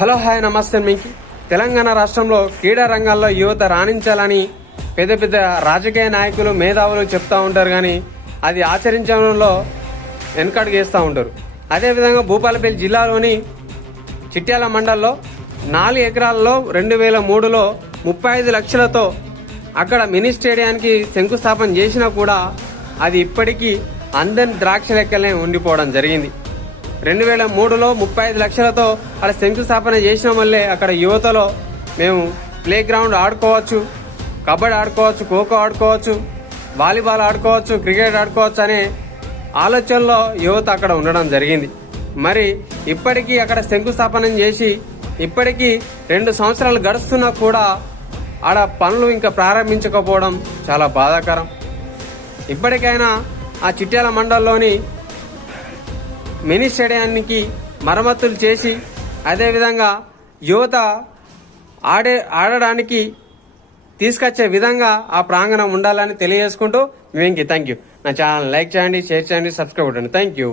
Hello hi నమస్తే మీకు. తెలంగాణ రాష్ట్రంలో క్రీడా రంగాల్లో యువత రాణించాలని పెద్ద పెద్ద రాజకీయ నాయకులు మేధావులు చెప్తూ ఉంటారు, కానీ అది ఆచరించడంలో వెనకడుగు వేస్తూ ఉంటారు. అదేవిధంగా భూపాలపల్లి జిల్లాలోని చిట్యాల మండల్లో 4 ఎకరాల్లో 2003లో 35 లక్షలతో అక్కడ మినీ స్టేడియానికి శంకుస్థాపన చేసినా కూడా అది ఇప్పటికీ అందని ద్రాక్ష లెక్కలనే ఉండిపోవడం జరిగింది. 2003లో 35 లక్షలతో అక్కడ శంకుస్థాపన చేసిన వల్లే అక్కడ యువతలో మేము ప్లే గ్రౌండ్ ఆడుకోవచ్చు, కబడ్డీ ఆడుకోవచ్చు, ఖోఖో ఆడుకోవచ్చు, వాలీబాల్ ఆడుకోవచ్చు, క్రికెట్ ఆడుకోవచ్చు అనే ఆలోచనలో యువత అక్కడ ఉండడం జరిగింది. మరి ఇప్పటికీ అక్కడ శంకుస్థాపన చేసి ఇప్పటికీ 2 సంవత్సరాలు గడుస్తున్నా కూడా ఆడ పనులు ఇంకా ప్రారంభించకపోవడం చాలా బాధాకరం. ఇప్పటికైనా ఆ చిట్యాల మండలంలోని మినీ స్టేడియానికి మరమ్మతులు చేసి అదేవిధంగా యువత ఆడడానికి తీసుకొచ్చే విధంగా ఆ ప్రాంగణం ఉండాలని తెలియజేసుకుంటూ థ్యాంక్ యూ. నా ఛానల్ లైక్ చేయండి, షేర్ చేయండి, సబ్స్క్రైబ్ చేయండి. Thank you.